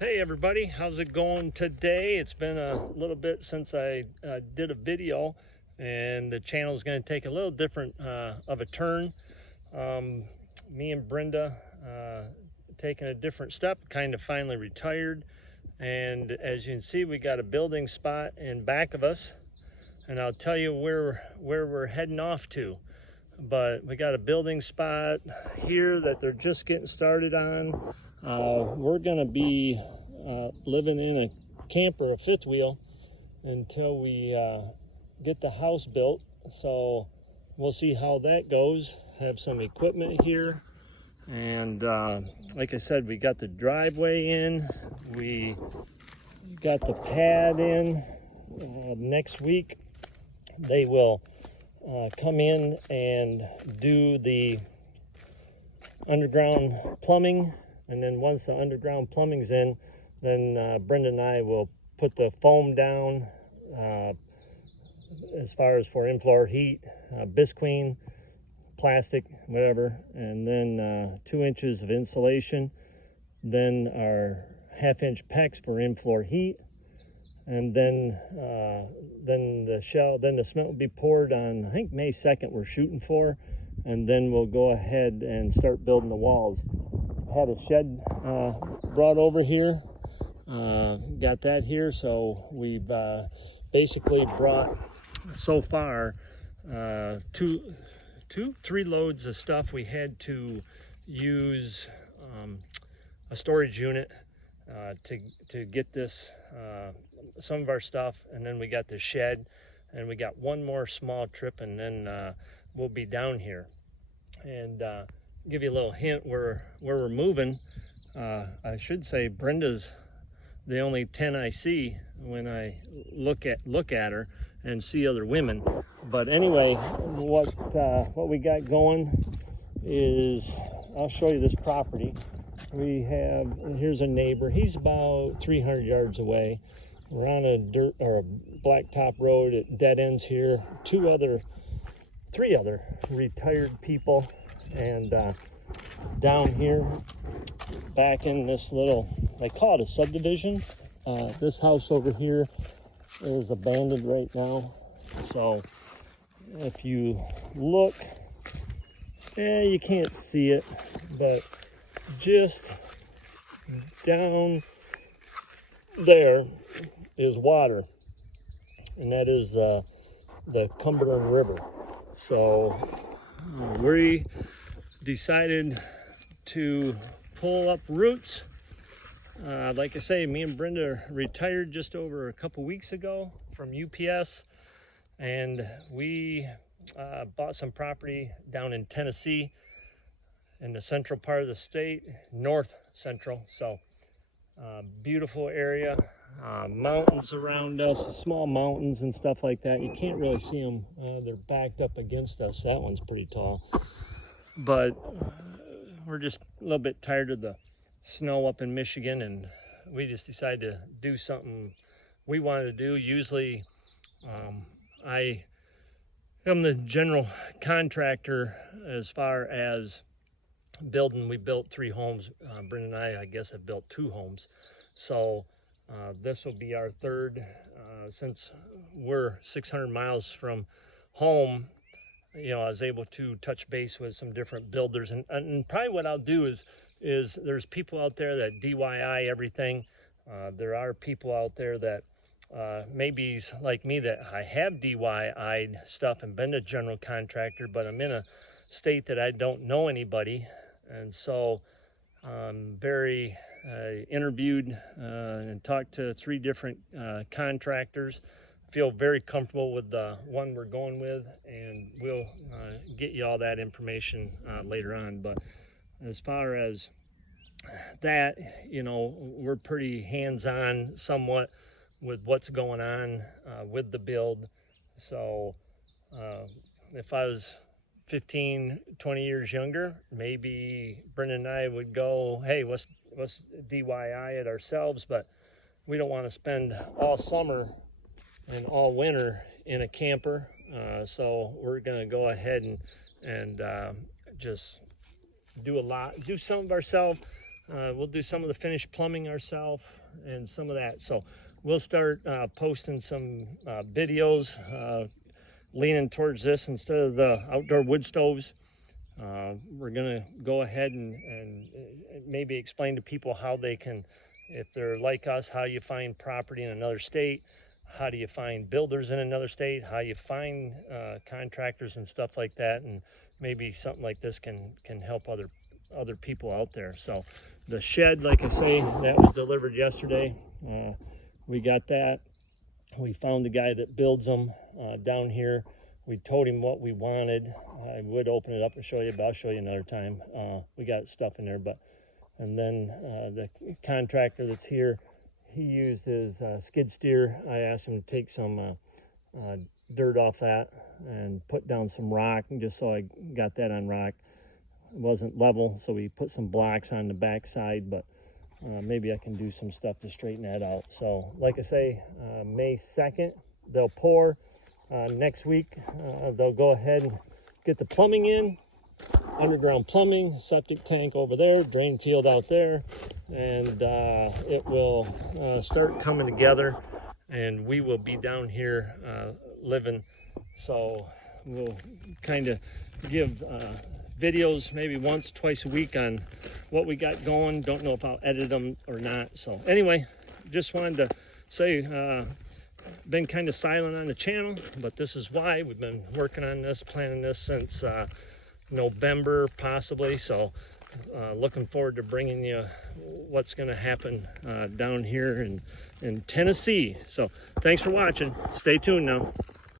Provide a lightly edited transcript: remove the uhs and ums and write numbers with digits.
Hey everybody, how's it going today? It's been a little bit since I did a video, and the channel is going to take a little different of a turn. Me and Brenda taking a different step, kind of finally retired, and as you can see, we got a building spot in back of us, and I'll tell you where we're heading off to. But we got a building spot here that they're just getting started on. We're gonna be living in a camper, a fifth wheel, until we get the house built. So we'll see how that goes. Have some equipment here, and like I said, we got the driveway in, we got the pad in. Next week they will come in and do the underground plumbing, and then once the underground plumbing's in, then Brenda and I will put the foam down as far as for in-floor heat, Bisqueen, plastic, whatever, and then 2 inches of insulation, then our 1/2 inch PEX for in-floor heat, and then the cement will be poured on, I think May 2nd we're shooting for, and then we'll go ahead and start building the walls. Had a shed brought over here, got that here, so we've basically brought so far three loads of stuff. We had to use a storage unit to get this some of our stuff, and then we got the shed, and we got one more small trip, and then we'll be down here. And give you a little hint where we're moving. I should say Brenda's the only 10 I see when I look at her and see other women. But anyway, what we got going is, I'll show you this property. We have, here's a neighbor. He's about 300 yards away. We're on a dirt or a blacktop road. It dead ends here. Three other retired people, and down here, back in this little, they call it a subdivision. This house over here is abandoned right now. So if you look, you can't see it, but just down there is water, and that is the Cumberland River. So we decided to pull up roots. Like I say, me and Brenda retired just over a couple weeks ago from UPS, and we bought some property down in Tennessee, in the central part of the state, north central. So beautiful area, mountains around us, small mountains and stuff like that. You can't really see them. They're backed up against us. That one's pretty tall. But we're just a little bit tired of the snow up in Michigan, and we just decided to do something we wanted to do. Usually I am the general contractor as far as building. We built 3 homes. Brenda and I guess, have built 2 homes. So this will be our third. Since we're 600 miles from home, I was able to touch base with some different builders, and probably what I'll do is there's people out there that DIY everything. There are people out there that maybe like me, that I have DIY'd stuff and been a general contractor, but I'm in a state that I don't know anybody, and so very interviewed and talked to 3 different contractors. Feel very comfortable with the one we're going with, and we'll get you all that information later on. But as far as that, we're pretty hands-on somewhat with what's going on with the build. So if I was 15, 20 years younger, maybe Brenda and I would go, hey, let's DIY it ourselves, but we don't want to spend all summer and all winter in a camper. So we're gonna go ahead and just do some of ourselves, we'll do some of the finished plumbing ourselves and some of that. So we'll start posting some videos leaning towards this instead of the outdoor wood stoves. We're gonna go ahead and maybe explain to people how they can, if they're like us, how you find property in another state, how do you find builders in another state, how you find contractors and stuff like that, and maybe something like this can help other people out there. So the shed, like I say, that was delivered yesterday. We got that. We found the guy that builds them down here. We told him what we wanted. I would open it up and show you, but I'll show you another time. We got stuff in there, and then the contractor that's here, he used his skid steer. I asked him to take some dirt off that and put down some rock, and just so I got that on rock. It wasn't level, so we put some blocks on the back side, but maybe I can do some stuff to straighten that out. So like I say, May 2nd, they'll pour. Next week, they'll go ahead and get the plumbing in, underground plumbing, septic tank over there, drain field out there, and it will start coming together, and we will be down here living. So we'll kind of give videos maybe once, twice a week on what we got going. Don't know if I'll edit them or not. So anyway, just wanted to say, been kind of silent on the channel, but this is why. We've been working on this, planning this since November possibly. So looking forward to bringing you what's going to happen down here in Tennessee. So thanks for watching. Stay tuned now.